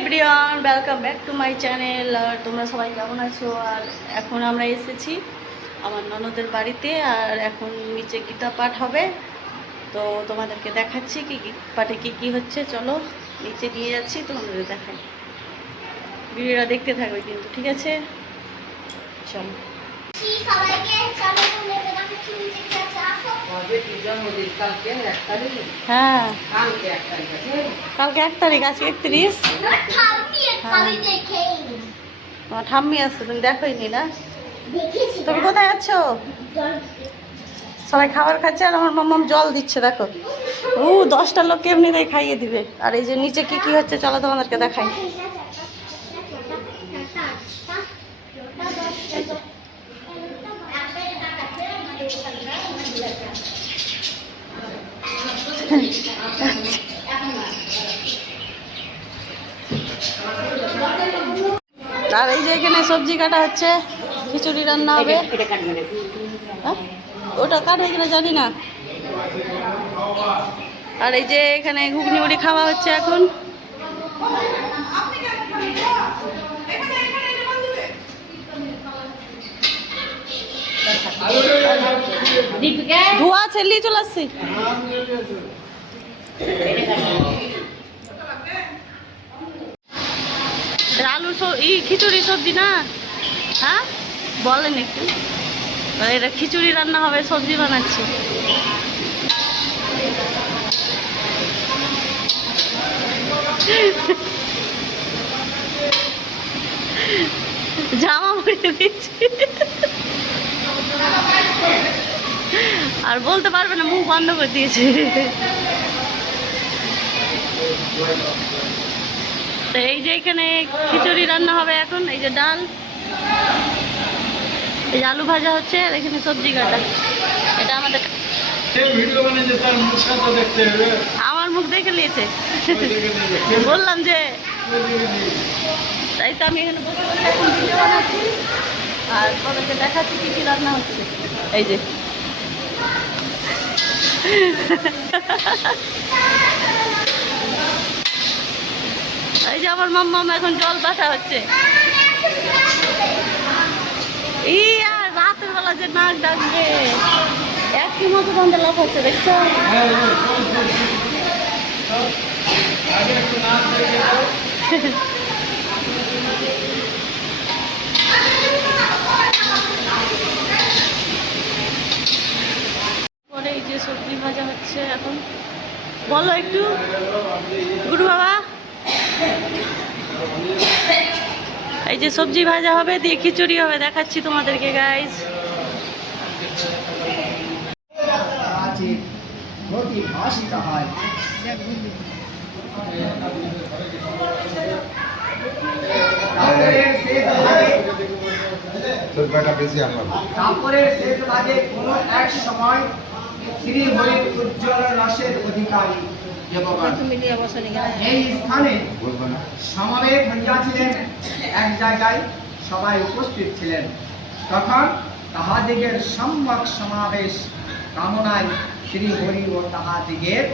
Everyone, welcome back to my channel. আর তোমরা সবাই কেমন আছো? আর এখন আমরা এসেছি আমার ননদের বাড়িতে। আর এখন নিচে গীতা পাঠ হবে, তো তোমাদেরকে দেখাচ্ছি কি পাঠে কি হচ্ছে। চলো নিচে নিয়ে যাচ্ছি, তোমাদের দেখাই। ভিডিওটা দেখতে থাকবে কিন্তু, ঠিক আছে? চলো। হ্যাঁ, কালকে 1 তারিখ, আজকে 31। আমার ঠাম্মি আসছে, তুমি দেখোইনি না? তুমি কোথায় আছো? সবাই খাবার খাচ্ছে আর আমার মাম্মাম জল দিচ্ছে, দেখো। 10টা লোককে এমনিতেই খাইয়ে দিবে। আর এই যে নিচে কি হচ্ছে চলো তোমাদেরকে দেখাই। আর এই যে এখানে সবজি কাটা হচ্ছে, খিচুড়ি রান্না হবে। ওটা কাট হয়ে গেলে জানি না। আর এই যে এখানে ঘুগনি মুড়ি খাওয়া হচ্ছে এখন। ধোয়া ছেলে চলে আসছি। আলু খিচুড়ি সবজি না? হ্যাঁ বলেন একটু। এটা খিচুড়ি রান্না হবে, সবজি বানাচ্ছি। জামা পরে দিচ্ছি আর বলতে পারবে না, মুখ বন্ধ করে দিয়েছে। তো এই যে এখানে খিচুড়ি রান্না হবে এখন। এই যে ডাল, এই যে আলু ভাজা হচ্ছে, আর এখানে সবজি কাটা। এটা আমাদের আমার মুখ দেখে নিয়েছে। বললাম যে, তাই তো আমি এখানে বসে বসে এখন ভিডিও বানাচ্ছি আর তোমাদেরকে দেখাচ্ছি কি রান্না হচ্ছে। এই যে এই যে আমার মাম্মাম এখন জল বাটা হচ্ছে। আর রাতের বেলা যে নাক ডাকবে, একই মতো বন্ধ লাভ হচ্ছে, দেখছো? পরে এই যে সবজি ভাজা হচ্ছে এখন। বলো একটু গুরু বাবা। এই যে সবজি ভাজা হবে, দিয়ে খিচুড়ি হবে, দেখাচ্ছি তোমাদেরকে গাইস। কাপড়ের শেষ ভাগে কোনো এক সময় শ্রী হরির উজ্জ্বল রসের অধিকারী এই স্থানে সমবেত হইয়াছিলেন। এক জায়গায় সবাই উপস্থিত ছিলেন। তখন তাহাদিগের সম্যক সমাবেশ কামনায় শ্রী হরি ও তাহাদিগের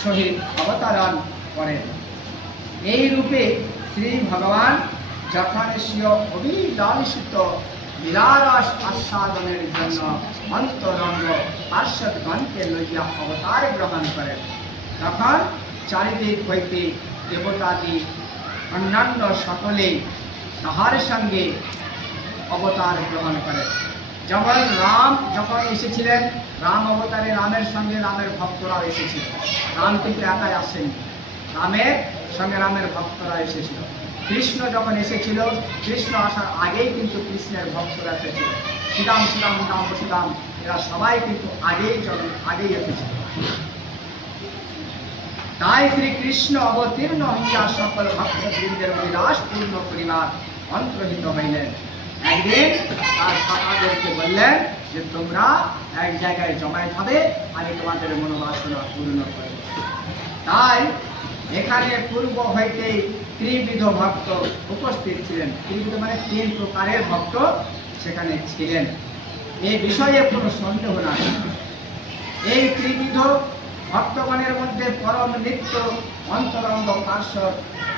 সহিত অবতরণ করেন। এই রূপে শ্রী ভগবান যখন স্বীয় অভিলাষিত লীলারস আস্বাদনের জন্য অন্তরঙ্গ পার্শ্বদগণকে লইয়া অবতার গ্রহণ করেন, তখন চারিদিক হইতে দেবতাদি অন্যান্য সকলে তাহার সঙ্গে অবতার গ্রহণ করেন। যেমন রাম যখন এসেছিলেন, রাম অবতারে রামের সঙ্গে রামের ভক্তরাও এসেছিল। রাম কিন্তু একাই আসেন, রামের সঙ্গে রামের ভক্তরা এসেছিল। কৃষ্ণ যখন এসেছিল, কৃষ্ণ আসার আগেই কিন্তু কৃষ্ণের ভক্তরা এসেছিল। শ্রীরাম শ্রীরাম রাম শ্রীরাম, এরা সবাই কিন্তু আগেই এসেছিল। তাই শ্রীকৃষ্ণ অবতীর্ণ হইয়া সকল ভক্তবৃন্দের অভিলাষ পূর্ণ করিবার অন্তর্হিত হইলেন। একদিন তার সখাদেরকে বললেন যে তোমরা এক জায়গায় জমায়েত হবে, আমি তোমাদের মনোবাসনা পূর্ণ করব। তাই এখানে পূর্ব হইতে ত্রিবিধ ভক্ত উপস্থিত ছিলেন। ত্রিবিধ মানে 3 প্রকারের ভক্ত সেখানে ছিলেন, এই বিষয়ে কোনো সন্দেহ নাই। এই ত্রিবিধ ভক্তগণের মধ্যে পরম নিত্য অন্তরঙ্গ পার্শ্বদ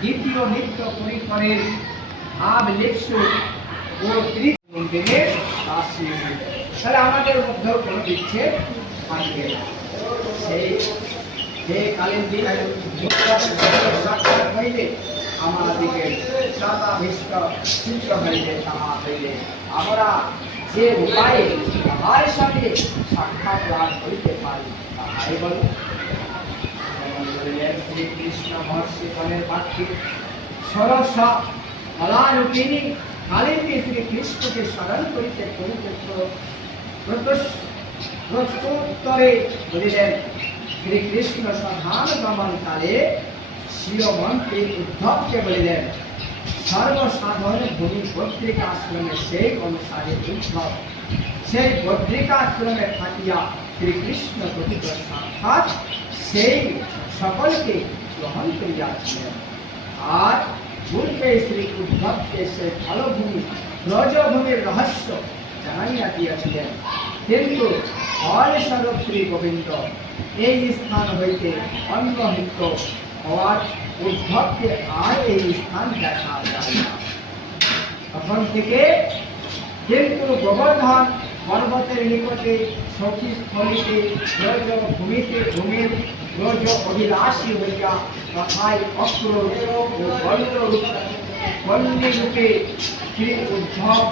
দ্বিতীয় নিত্য পরিকরের ভাব লিপ্স ও তৃতীয় রাশি। তাহলে আমাদের মধ্যেও কোনো বিচ্ছেদ থাকবে না। সেই যে কালীন দিন সাক্ষাৎ হইলে আমাদিকে সদাভিষ্ট চিত্র হইলে তাহা হইলে আমরা যে উপায়ে তাহার সঙ্গে সাক্ষাৎ লাভ করিতে পারি তাহাই বল। শ্রীকৃষ্ণ মহর্ষিগণের বাক্যে ষোড়শ ফলানুপিনী কালিন্দী শ্রীকৃষ্ণকে স্মরণ করিতে করিতে প্রত্যুত্তরে বলিলেন, শ্রীকৃষ্ণ সাধারণ গমন কালে শিরমন্ত্রী উদ্ধবকে বলিলেন, সর্বসাধারণ ভূমি বদ্রিকাশ্রমে সেই অনুসারে উদ্ধব সেই বদ্রিকাশ্রমে থাকিয়া শ্রীকৃষ্ণ কথিত সাক্ষাৎ সেই সকলকে গ্রহণ করিয়াছিলেন। আর পূর্বে শ্রী উদ্ধবকে সেই ফলভূমি ব্রজভূমির রহস্য জানাইয়া দিয়াছিলেন, কিন্তু ফলস্বরূপ শ্রী গোবিন্দ এই স্থান হইতে অন্যহিত হওয়ার উদ্ধবকে আর এই স্থান দেখা যায় না। তখন থেকে কিন্তু গোবর্ধন পর্বতের নিকটে সখী স্থলিতে ব্রজ ভূমিতে ভূমির ব্রজ অভিলাষী হইয়া তথায় অক্রোধ ও বল্লরূপে শ্রী উদ্ধব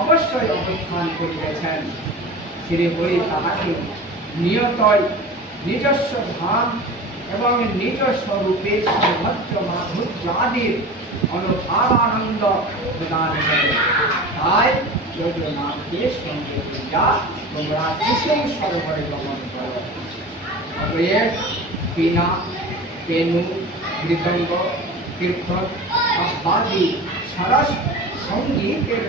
অবশ্যই অবস্থান করিতেছেন। শ্রী হরি তাহাকে নিয়তই নিজস্ব ধাম এবং নিজ স্বরূপে সর্বোচ্চ মাধুর্যাদির অনুভাবানন্দ প্রদান করে। তাই যোজনাথকে সঙ্গে করিয়া তোমরা কুসুম সরোবরে গমন করো। অতএব বীণা বেণু মৃদঙ্গ কীর্তন আদি সরস সঙ্গীতের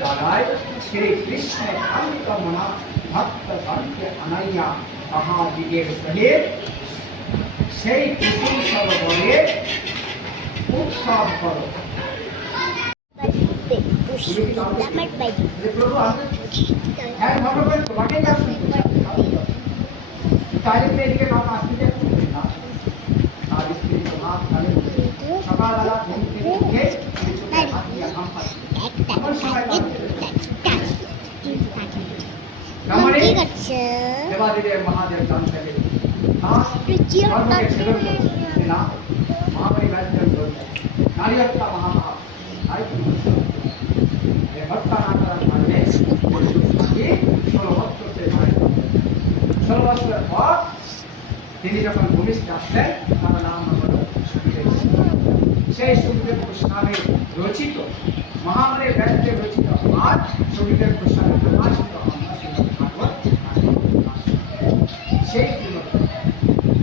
দ্বারায় শ্রীকৃষ্ণের কান্তমনা ভক্তগণকে আনাইয়া তাহাদিগের সহিত সেই কুসুম সরোবরে উৎসব করো। হ্যাঁ ভগবান তোমাকে দর্শন তাহলে এদিকে বাবা আসতে আর স্ত্রী প্রভাব সকালবেলা ঘুম থেকে উঠে হাত দিয়া কাম পাই এমন সময় দেবাদিদেব মহাদেব জানতে महाबली वैष्णव नारी हत्या महाभाव हत्या ना करा मानने ये 16 বছর से 16 বছরের পর তিনি যখন ভূমিষ্ঠ আসলেন তার নাম হলো সুখদেব। সেই সুখদেব গোস্বামী রচিত মহাবলী বৈষ্ণব রচিত আর সুখদেব গোস্বামী প্রকাশিত আমরা শ্রীমদ্ ভাগবত সেই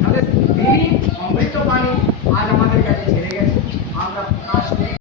তাদের তিনি অমৃতবাণী আজ আমাদের কাছে ছেড়ে গেছে, আমরা প্রকাশ করি।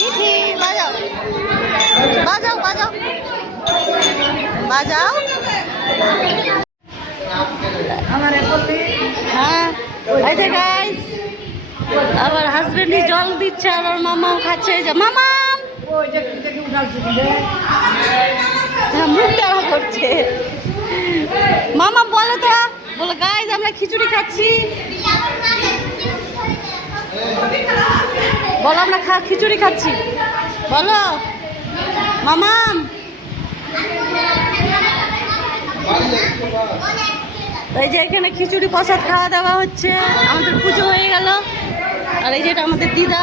মিঠি বাজাও বাজাও বাজাও বাজাও। হ্যাঁ এই যে গাইস আমার হাজবেন্ডই জল দিচ্ছে আর ওর মামাও খাচ্ছে। এই যে মামা হ্যাঁ মুখ টানা করছে। মামা বলো তো, বলো গাইস আমরা খিচুড়ি খাচ্ছি, বলো আমরা খিচুড়ি খাচ্ছি, বলো মামাম। এই যে এখানে খিচুড়ি প্রসাদ খাওয়া দাওয়া হচ্ছে, আমাদের পুজো হয়ে গেল। আর এই যেটা আমাদের দিদা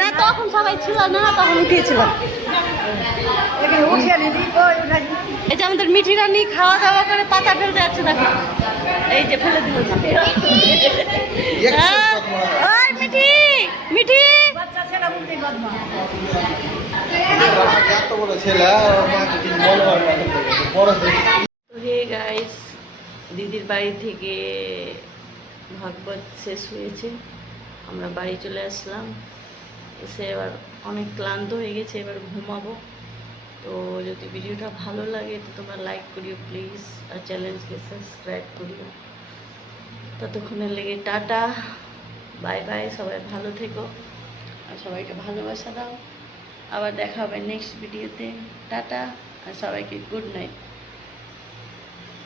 না, তখন সবাই ছিল না, তখন উঠিয়েছিলাম। এই যে আমাদের মিঠি রানী খাওয়া দাওয়া করে পাতা ফেলতে যাচ্ছে, দেখো এই যে ফেলে দিল। ওই মিঠি মিঠি হে গাইস, দিদির বাড়ি থেকে ভাগবত শেষ হয়েছে, আমরা বাড়ি চলে আসলাম। এসে এবার অনেক ক্লান্ত হয়ে গেছে, এবার ঘুমাবো। তো যদি ভিডিওটা ভালো লাগে তো তোমরা লাইক করিও প্লিজ, আর চ্যানেলকে সাবস্ক্রাইব করিও। ততক্ষণের লেগে টাটা, বাই বাই, সবাই ভালো থেকো আর সবাইকে ভালোবাসা দাও। আবার দেখা হবে নেক্সট ভিডিওতে। টাটা আর সবাইকে গুড নাইট।